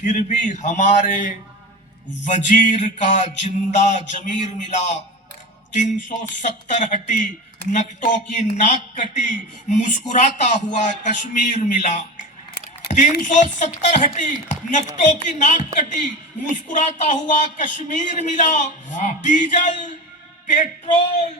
फिर भी हमारे वजीर का जिंदा जमीर मिला। 370 हटी, नकटों की नाक कटी, मुस्कुराता हुआ कश्मीर मिला। 370 हटी, नकटों की नाक कटी, मुस्कुराता हुआ कश्मीर मिला। डीजल, पेट्रोल,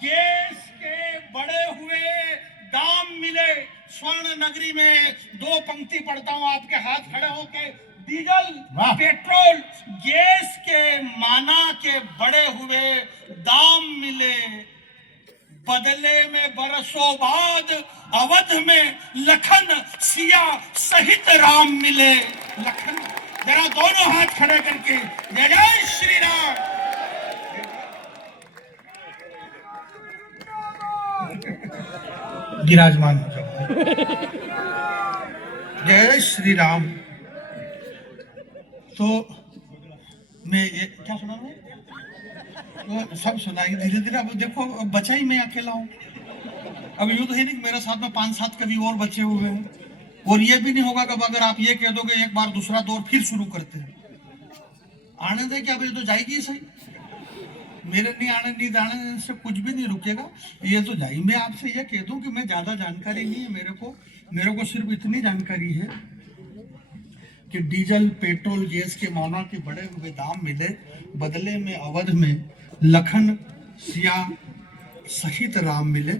गैस के बढ़े हुए दाम मिले। स्वर्ण नगरी में दो पंक्ति पढ़ता हूं, आपके हाथ खड़े होके। डीजल, पेट्रोल, गैस के माना के बढ़े हुए दाम मिले। बदले में बरसों बाद अवध में लखन सिया सहित राम मिले। लखन, जरा दोनों हाथ खड़े करके जय जय श्री राम। विराजमान हो जाओ। जय श्री राम। तो मैं ये क्या सुना रहा हूँ, तो सब सुनाएंगे धीरे धीरे। अब देखो, बचा ही मैं अकेला हूँ। अब यूं तो है नहीं, मेरे साथ में 5-7 कवि और बचे हुए हैं। और ये भी नहीं होगा कि अगर आप ये कह दोगे एक बार दूसरा दौर फिर शुरू करते हैं। आने दे क्या, अभी तो जाएगी सही। मेरे नहीं आने से कुछ भी नहीं रुकेगा, ये तो जाएगी। मैं आपसे ये कह दूं कि मैं ज्यादा जानकारी नहीं है मेरे को सिर्फ इतनी जानकारी है कि डीजल, पेट्रोल, गैस के माना के बढ़े हुए दाम मिले। बदले में अवध में लखन सिया सहित राम मिले।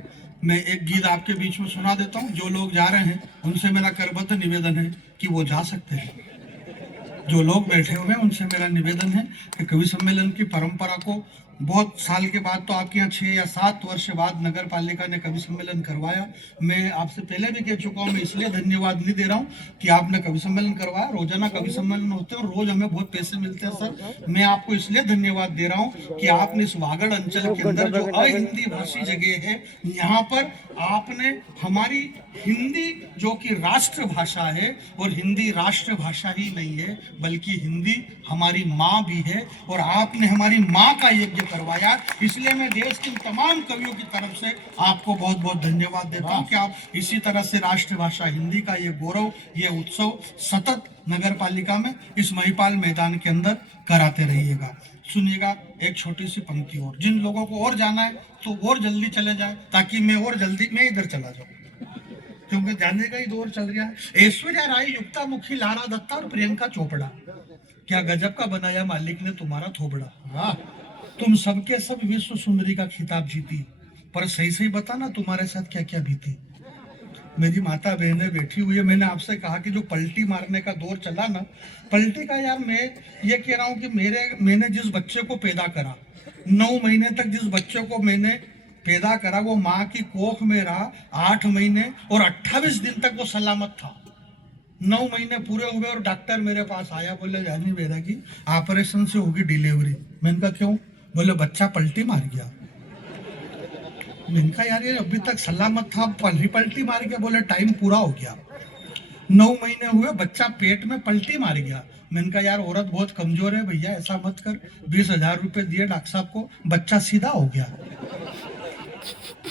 मैं एक गीत आपके बीच में सुना देता हूँ। जो लोग जा रहे हैं उनसे मेरा करबद्ध निवेदन है कि वो जा सकते हैं। जो लोग बैठे हुए हैं उनसे मेरा निवेदन है कि कवि सम्मेलन की परंपरा को बहुत साल के बाद, तो आपके यहाँ 6 या 7 वर्ष बाद नगर पालिका ने कवि सम्मेलन करवाया। मैं आपसे पहले भी कह चुका हूँ, मैं इसलिए धन्यवाद नहीं दे रहा हूँ कि आपने कवि सम्मेलन करवाया। रोजाना कवि सम्मेलन होते हैं और रोज हमें बहुत पैसे मिलते हैं सर। मैं आपको इसलिए धन्यवाद दे रहा हूँ कि आपने इस वागड़ अंचल के अंदर जो अहिंदी भाषी जगह है, यहाँ पर आपने हमारी हिंदी, जो कि राष्ट्र भाषा है, और हिंदी राष्ट्र भाषा ही नहीं है बल्कि हिंदी हमारी माँ भी है, और आपने हमारी माँ का यज्ञ करवाया। इसलिए मैं देश के तमाम कवियों की तरफ से आपको बहुत बहुत धन्यवाद देता हूँ कि आप इसी तरह से राष्ट्रभाषा हिंदी का ये गौरव, ये उत्सव सतत नगर पालिका में इस महिपाल मैदान के अंदर कराते रहिएगा। सुनिएगा एक छोटी सी पंक्ति और। जिन लोगों को और जाना है तो और जल्दी चले जाए, ताकि मैं इधर चला जाऊँ, क्योंकि जाने का ही दौर चल रहा है। ऐश्वर्या राय, युक्ता मुखी, लारा दत्ता और प्रियंका चोपड़ा, क्या गजब का बनाया मालिक ने तुम्हारा थोबड़ा। तुम सबके सब विश्व सुंदरी का खिताब जीती, पर सही सही बताना तुम्हारे साथ क्या क्या बीती। मेरी माता बहनें बैठी हुई है, मैंने आपसे कहा कि जो पलटी मारने का दौर चला ना, पलटी का यार, मैं ये कह रहा हूँ कि मैंने जिस बच्चे को पैदा करा, 9 महीने तक जिस बच्चे को मैंने पैदा करा, वो माँ की कोख में रहा 8 महीने और 28 दिन तक वो सलामत था। 9 महीने पूरे हुए और डॉक्टर मेरे पास आया, बोले जानी बेरा की ऑपरेशन से होगी डिलीवरी। मैंने कहा क्यों? बोले बच्चा पलटी मार गया। मैंने कहा यार ये अभी तक सलामत था, पलटी मार गया। बोले टाइम पूरा हो गया। 9 महीने हुए, बच्चा पेट में पलटी मार गया। मैंने कहा यार औरत बहुत कमजोर है भैया, ऐसा मत कर। 20,000 रुपए दिए डॉक्टर साहब को, बच्चा सीधा हो गया।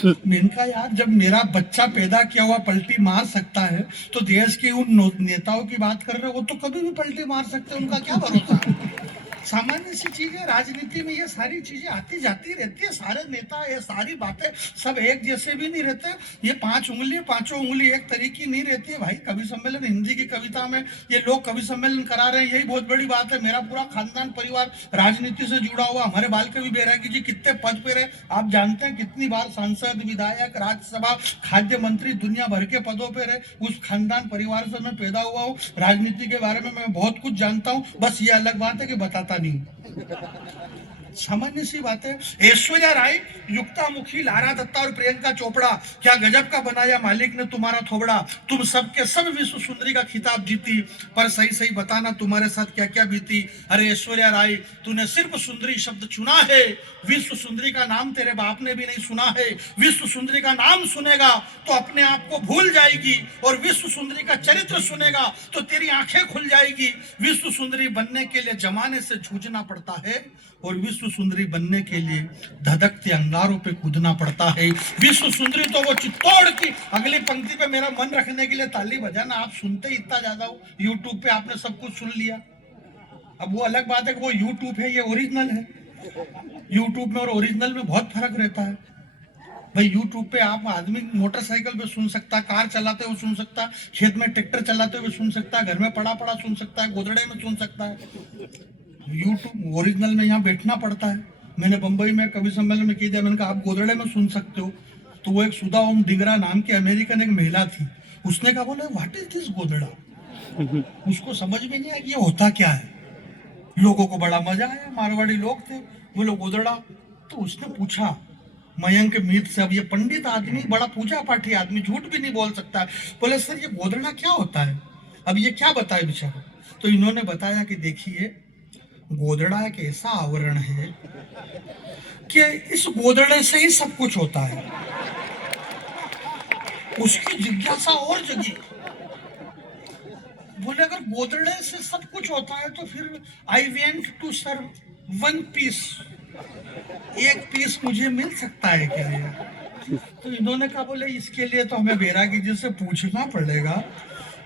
मैंने कहा यार जब मेरा बच्चा पैदा किया हुआ पलटी मार सकता है, तो देश के उन नेताओं की बात कर रहे हो, वो तो कभी भी पलटी मार सकते हैं, उनका क्या भरोसा। सामान्य सी चीज है, राजनीति में ये सारी चीजें आती जाती रहती है। सारे नेता, ये सारी बातें सब एक जैसे भी नहीं रहते। ये 5 उंगली, पांचों उंगली एक तरीकी नहीं रहती है भाई। कवि सम्मेलन हिंदी की कविता में ये लोग कवि सम्मेलन करा रहे हैं, यही बहुत बड़ी बात है। मेरा पूरा खानदान परिवार राजनीति से जुड़ा हुआ। हमारे बाल कवि बैरागी जी कितने पद पे रहे आप जानते हैं, कितनी बार सांसद, विधायक, राज्यसभा, खाद्य मंत्री, दुनिया भर के पदों पे रहे। उस खानदान परिवार से मैं पैदा हुआ हूँ। राजनीति के बारे में मैं बहुत कुछ जानता हूँ, बस ये अलग बात है कि बताता नहीं। सामान्य सी बात है। ऐश्वर्या राय, युक्ता मुखी, लारा दत्ता और प्रियंका चोपड़ा, क्या गजब का बनाया मालिक ने तुम्हारा थोबड़ा। तुम सबके सब विश्व सुंदरी का खिताब जीती, पर सही सही बताना तुम्हारे साथ क्या क्या बीती। अरे ऐश्वर्या राय, तूने सिर्फ सुंदरी शब्द चुना है, विश्व सुंदरी का नाम तेरे बाप ने भी नहीं सुना है। विश्व सुंदरी का नाम सुनेगा तो अपने आप को भूल जाएगी, और विश्व सुंदरी का चरित्र सुनेगा तो तेरी आंखें खुल जाएगी। विश्व सुंदरी बनने के लिए जमाने से जूझना पड़ता है, और विश्व विश्व सुंदरी बनने के लिए धधकते अंगारों पे कूदना पड़ता है। विश्व सुंदरी तो वो चित्तौड़ की। अगली पंक्ति पे मेरा मन रखने के लिए ताली बजाना। आप सुनते ही इतना ज्यादा हो, यूट्यूब पे आपने सब कुछ सुन लिया। अब वो अलग बात है कि वो यूट्यूब है, ये ओरिजिनल है। यूट्यूब में और ओरिजिनल में बहुत फर्क रहता है भाई। यूट्यूब पे आप आदमी मोटरसाइकिल पे सुन सकता है, कार चलाते हुए सुन सकता है, खेत में ट्रैक्टर चलाते हुए सुन सकता है, घर में पड़ा पड़ा सुन सकता है, गोदड़े में सुन सकता है। यूट्यूब ओरिजिनल में यहाँ बैठना पड़ता है। मैंने बंबई में कवि सम्मेलन में कह दिया, मैंने कहा आप गोदड़े में सुन सकते हो। तो वो एक सुधा ओम डिगरा नाम की अमेरिकन एक महिला थी, उसने कहा बोले व्हाट इज दिस गोदड़ा। उसको समझ में नहीं आया ये होता क्या है। लोगों को बड़ा मजा आया, मारवाड़ी लोग थे, वो लोग गोदड़ा। तो उसने पूछा मयंक मीत से, अब ये पंडित आदमी बड़ा पूजा पाठी आदमी, झूठ भी नहीं बोल सकता, बोले सर ये गोदड़ा क्या होता है, अब ये क्या बताए बेचारा। तो इन्होंने बताया कि देखिए गोदड़ा एक ऐसा आवरण है कि इस गोदड़े से ही सब कुछ होता है। उसकी जिज्ञासा और जगी, बोले अगर गोदड़े से सब कुछ होता है तो फिर I went to serve one piece, एक पीस मुझे मिल सकता है क्या। तो इन्होंने कहा बोले इसके लिए तो हमें बैरागी जी से पूछना पड़ेगा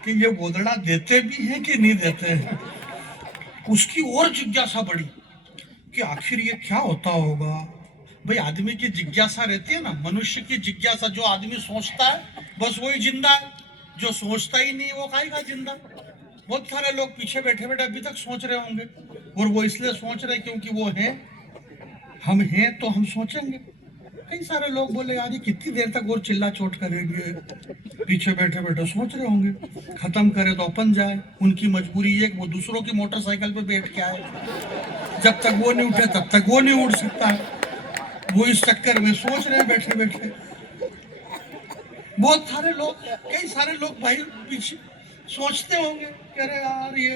कि ये गोदड़ा देते भी हैं कि नहीं देते हैं। उसकी और जिज्ञासा बढ़ी कि आखिर ये क्या होता होगा। भाई आदमी की जिज्ञासा रहती है ना, मनुष्य की जिज्ञासा, जो आदमी सोचता है बस वही जिंदा है, जो सोचता ही नहीं वो काहेगा जिंदा। बहुत सारे लोग पीछे बैठे बैठे अभी तक सोच रहे होंगे, और वो इसलिए सोच रहे क्योंकि वो है, हम हैं तो हम सोचेंगे। कई सारे लोग बोले यार ये कितनी देर तक और चिल्ला चोट करेंगे, पीछे बैठे बैठे सोच रहे होंगे, खत्म करे तो अपन जाए। उनकी मजबूरी है कि वो दूसरों की मोटरसाइकिल पे बैठ के आए, जब तक वो नहीं उठे तब तक वो नहीं उठ सकता है। वो इस चक्कर में सोच रहे बैठे बैठे। बहुत सारे लोग, कई सारे लोग भाई पीछे सोचते होंगे कह रहे यार ये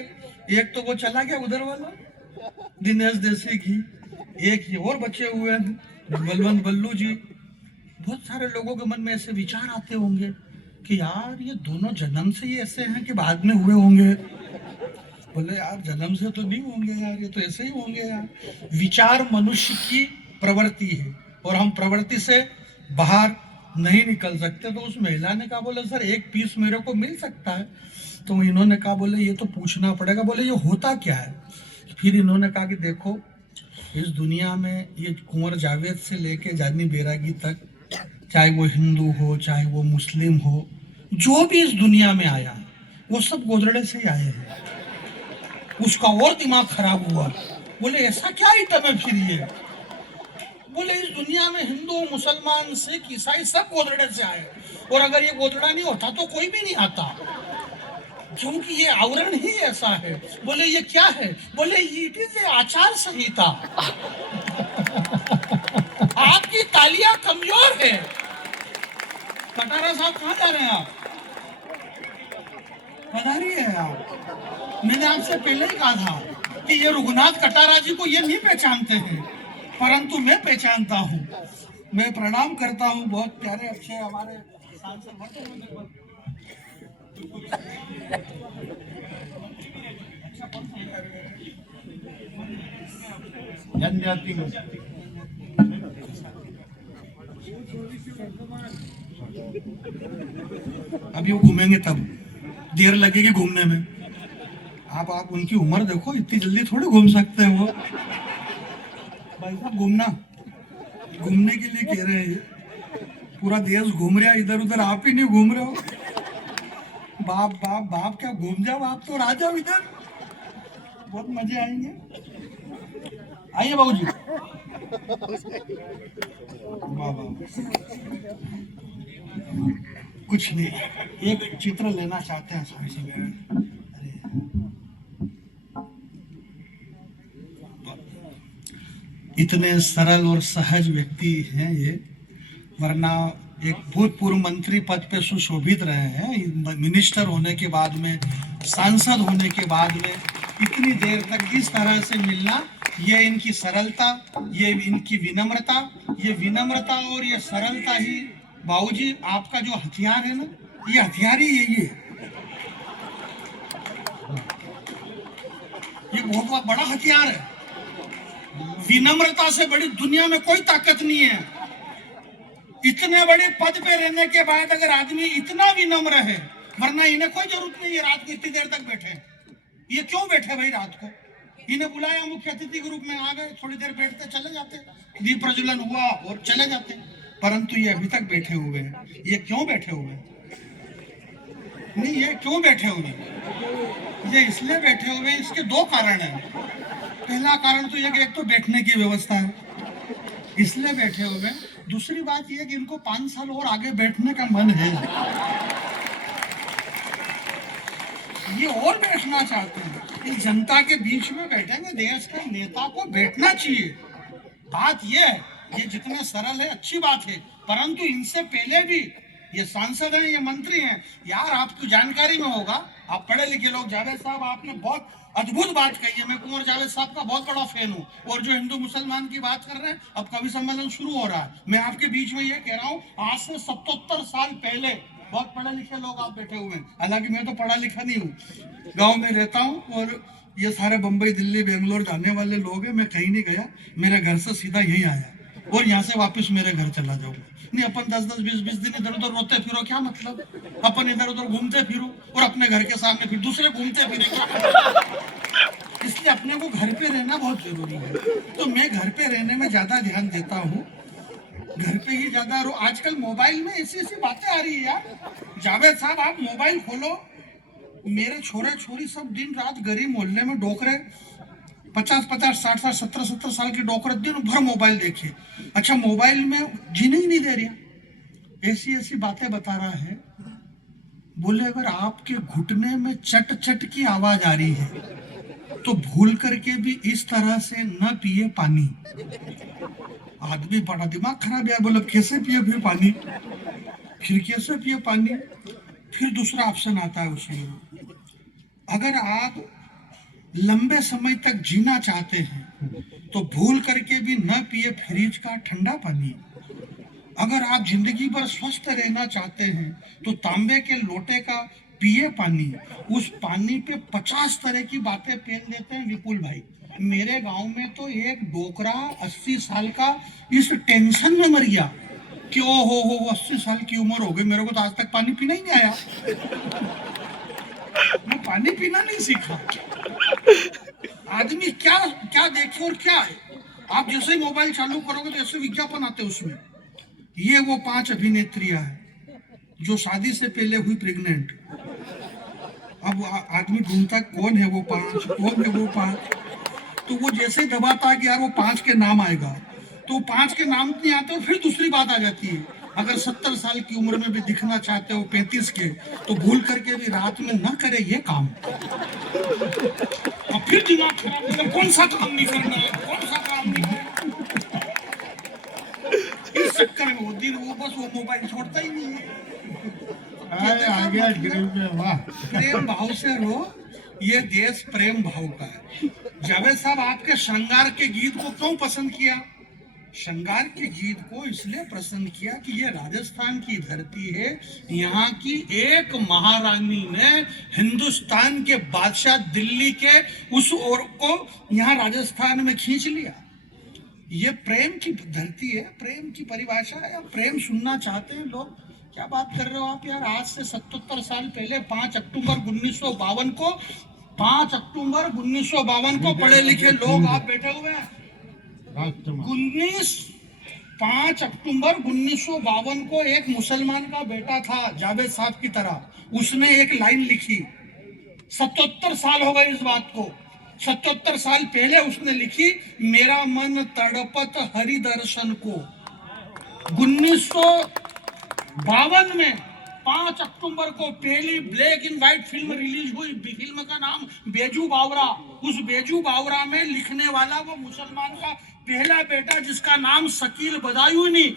एक तो वो चला गया उधर वाला दिनेश देसी घी, एक ही और बचे हुए हैं बलवंत बल्लू जी। बहुत सारे लोगों के मन में ऐसे विचार आते होंगे कि यार ये दोनों जन्म से ही ऐसे हैं कि बाद में हुए होंगे। बोले यार जन्म से तो नहीं होंगे यार, ये तो ऐसे ही होंगे यार। विचार मनुष्य की प्रवृत्ति है और हम प्रवृत्ति से बाहर नहीं निकल सकते। तो उस महिला ने कहा बोले सर एक पीस मेरे को मिल सकता है। तो इन्होंने कहा बोले ये तो पूछना पड़ेगा, बोले ये होता क्या है। फिर इन्होंने कहा कि देखो इस दुनिया में ये कुंवर जावेद से लेके जानी बैरागी तक, चाहे वो हिंदू हो चाहे वो मुस्लिम हो, जो भी इस दुनिया में आया वो सब गोदड़े से ही आए हैं। उसका और दिमाग खराब हुआ, बोले ऐसा क्या आइटम है फिर ये। बोले इस दुनिया में हिंदू मुसलमान सिख ईसाई सब गोदड़े से आए, और अगर ये गोदड़ा नहीं होता तो कोई भी नहीं आता, क्योंकि ये आवरण ही ऐसा है। बोले ये क्या है, बोले इट इज ए आचार संहिता। आपकी तालियां कमजोर है। कटारा साहब कहाँ जा रहे हैं आप, पधारिए है आप। मैंने आपसे पहले ही कहा था कि ये रघुनाथ कटारा जी को ये नहीं पहचानते हैं, परंतु मैं पहचानता हूँ। मैं प्रणाम करता हूँ, बहुत प्यारे अच्छे हमारे सांसद जनजाति में अभी वो घूमेंगे तब देर लगेगी घूमने में। आप उनकी उम्र देखो, इतनी जल्दी थोड़ी घूम सकते हैं वो। भाई साहब घूमने के लिए कह रहे हैं, पूरा देश घूम रहा है इधर उधर, आप ही नहीं घूम रहे हो। बाप बाप बाप क्या घूम जाओ, आप तो आ जाओ इधर, बहुत मजे आएंगे। आइए बाबू जी। कुछ नहीं, एक चित्र लेना चाहते हैं सामने से मेरे। इतने सरल और सहज व्यक्ति हैं ये, वरना एक भूतपूर्व मंत्री पद पे सुशोभित रहे हैं, मिनिस्टर होने के बाद में, सांसद होने के बाद में इतनी देर तक इस तरह से मिलना, ये इनकी सरलता, ये इनकी विनम्रता, ये विनम्रता और ये सरलता ही बाबूजी आपका जो हथियार है ना, ये हथियार ही यही है। ये बहुत बड़ा हथियार है। विनम्रता से बड़ी दुनिया में कोई ताकत नहीं है। इतने बड़े पद पे रहने के बाद अगर आदमी इतना विनम्र है, वरना इन्हें कोई जरूरत नहीं है रात को इतनी देर तक बैठे। ये क्यों बैठे भाई रात को? इन्हें बुलाया, मुख्य अतिथि के रूप में आ गए, थोड़ी देर बैठते चले जाते, दीप प्रज्वलन हुआ और चले जाते। परंतु ये अभी तक बैठे हुए हैं। ये क्यों बैठे हुए हैं? नहीं, ये क्यों बैठे हुए हैं? ये इसलिए बैठे हुए हैं, इसके दो कारण हैं। पहला कारण तो ये कि एक तो बैठने की व्यवस्था है, इसलिए बैठे हुए हैं। दूसरी बात यह कि इनको 5 साल और आगे बैठने का मन है, ये और बैठना चाहते हैं। इस जनता के बीच में बैठेंगे, देश के नेता को बैठना चाहिए। बात यह है, ये जितने सरल है अच्छी बात है, परंतु इनसे पहले भी ये सांसद हैं, ये मंत्री हैं यार, आपकी जानकारी में होगा, आप पढ़े लिखे लोग। जावेद साहब, आपने बहुत अद्भुत बात कही है। मैं कुंवर जावेद साहब का बहुत बड़ा फैन हूँ। और जो हिंदू मुसलमान की बात कर रहे हैं, अब कवि सम्मेलन शुरू हो रहा है, मैं आपके बीच में ये कह रहा हूँ, आज से 77 साल पहले बहुत पढ़े लिखे लोग आप बैठे हुए हैं। हालांकि मैं तो पढ़ा लिखा नहीं हूँ, गाँव में रहता हूँ, और ये सारे बम्बई, दिल्ली, बेंगलोर जाने वाले लोग हैं। मैं कहीं नहीं गया, मेरे घर से सीधा यही आया और यहाँ से वापस मेरे घर चला जाऊंगा। नहीं, अपन 10-10, 20-20 दिन इधर उधर रोते फिरो, क्या मतलब? अपन इधर उधर घूमते फिरो और अपने घर के सामने फिर दूसरे घूमते फिरे, इसलिए अपने को घर पे रहना बहुत जरूरी है। तो मैं घर पे रहने में ज्यादा ध्यान देता हूँ, घर पे ही ज्यादा। आजकल मोबाइल में ऐसी ऐसी बातें आ रही है यार। जावेद साहब, आप मोबाइल खोलो, मेरे छोरे छोरी सब दिन रात गरीब मोहल्ले में डोकरे, 50-50, 60-60, 70-70 साल के डोकरे दिन भर मोबाइल देखे। अच्छा, मोबाइल में जीने ही नहीं दे रहा, ऐसी ऐसी बातें बता रहा है। बोले अगर आपके घुटने में चट चट की आवाज आ रही है तो भूल करके भी इस तरह से न पिए पानी। आदमी बड़ा दिमाग खराब है, बोले कैसे पिए फिर पानी? फिर कैसे पिए पानी? फिर दूसरा ऑप्शन आता है उसमें, अगर आप लंबे समय तक जीना चाहते हैं तो भूल करके भी न पिए फ्रिज का ठंडा पानी। अगर आप जिंदगी भर स्वस्थ रहना चाहते हैं तो तांबे के लोटे का पिए पानी। उस पानी पे 50 तरह की बातें फेंक देते हैं विपुल भाई। मेरे गांव में तो एक डोकरा 80 साल का इस टेंशन में मर गया कि ओ हो 80 साल की उम्र हो गई, मेरे को तो आज तक पानी पीना ही नहीं आया, मैं पानी पीना नहीं सीखा। आदमी क्या क्या देखे और क्या है। आप जैसे ही मोबाइल चालू करोगे तो ऐसे विज्ञापन आते हैं उसमें, ये वो 5 अभिनेत्रियां हैं जो शादी से पहले हुई प्रेग्नेंट। अब आदमी ढूंढता कौन है वो 5, कौन है वो 5। तो वो जैसे दबाता कि यार वो 5 के नाम आएगा, तो 5 के नाम नहीं आते और फिर दूसरी बात आ जाती है, अगर 70 साल की उम्र में भी दिखना चाहते हो 35 के, तो भूल करके भी रात में न करे ये काम। और फिर दिमाग खराब होगा, कौन सा काम नहीं करना है, कौन सा काम नहीं करना। इस चक्कर में वो दिन वो बस वो मोबाइल छोड़ता ही नहीं है। प्रेम भाव से रो, ये देश प्रेम भाव का है। जावेद साहब, आपके श्रृंगार के गीत को क्यों पसंद किया? श्रृंगार के गीत को इसलिए पसंद किया कि ये राजस्थान की धरती है, यहाँ की एक महारानी ने हिंदुस्तान के बादशाह दिल्ली के उस ओर को यहाँ राजस्थान में खींच लिया। ये प्रेम की धरती है, प्रेम की परिभाषा है। प्रेम सुनना चाहते हैं लोग, क्या बात कर रहे हो आप यार। आज से 77 साल पहले 5 अक्टूबर 1952 को 5 अक्टूबर 1952 को पढ़े लिखे लोग आप बैठे हुए हैं। 5 अक्टूबर 1952 को एक मुसलमान का बेटा था जावेद साहब की तरह, उसने एक लाइन लिखी। 77 साल हो गए इस बात को। 77 साल पहले उसने लिखी, मेरा मन तड़पत हरि दर्शन को। 1952 में 5 अक्टूबर को पहली black and white film release हुई। फिल्म का नाम बेजू बावरा। उस बेजू बावरा में लिखने वाला वो मुसलमान का पहला बेटा जिसका नाम शकील बदायूनी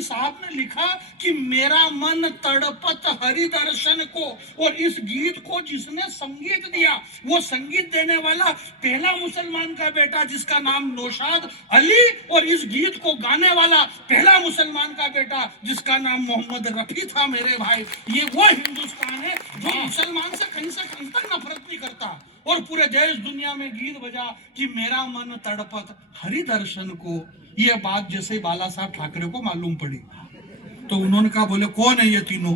साहब ने लिखा कि मेरा मन तड़पत हरि दर्शन को। और इस गीत को जिसने संगीत दिया, वो संगीत देने वाला पहला मुसलमान का बेटा जिसका नाम नौशाद अली, और इस गीत को गाने वाला पहला मुसलमान का बेटा जिसका नाम मोहम्मद रफी था। मेरे भाई, ये वो हिंदुस्तान है जो मुसलमान से कहीं तक नफरत नहीं करता। और पूरे देश दुनिया में गीत बजा कि मेरा मन तड़पत हरि दर्शन को। ये बात जैसे बाला साहब ठाकरे को मालूम पड़ी तो उन्होंने कहा, बोले कौन है ये तीनों,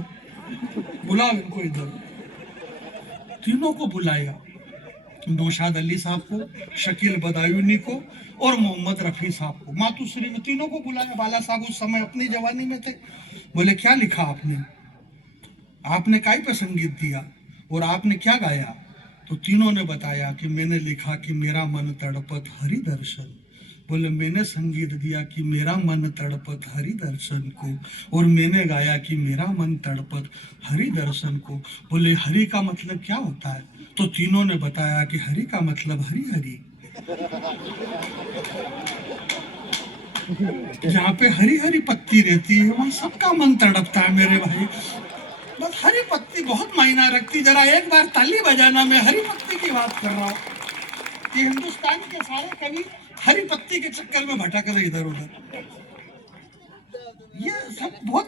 बुलाओ इनको इधर। तीनों को बुलाया, नौशाद अली साहब को, शकील बदायूनी को और मोहम्मद रफी साहब को, मातुश्री में तीनों को बुलाया। बाला साहब उस समय अपनी जवानी में थे। बोले क्या लिखा आपने, आपने काय पे संगीत दिया और आपने क्या गाया? तो तीनों ने बताया कि मैंने लिखा कि मेरा मन तड़पत हरि दर्शन। बोले मैंने संगीत दिया कि मेरा मन तड़पत हरि दर्शन को, और मैंने गाया कि मेरा मन तड़पत हरि दर्शन को। बोले हरि का मतलब क्या होता है? तो तीनों ने बताया कि हरि का मतलब हरि हरि। जहाँ पे हरी हरी पत्ती रहती है वहां सबका मन तड़पता है मेरे भाई। बस हरी पत्ती बहुत मायना रखती। जरा एक बार ताली बजाना, मैं हरी पत्ती की बात कर रहा हूँ कि हिंदुस्तान के सारे कवि हरी पत्ती के चक्कर में भटक रहे इधर उधर। ये सब बहुत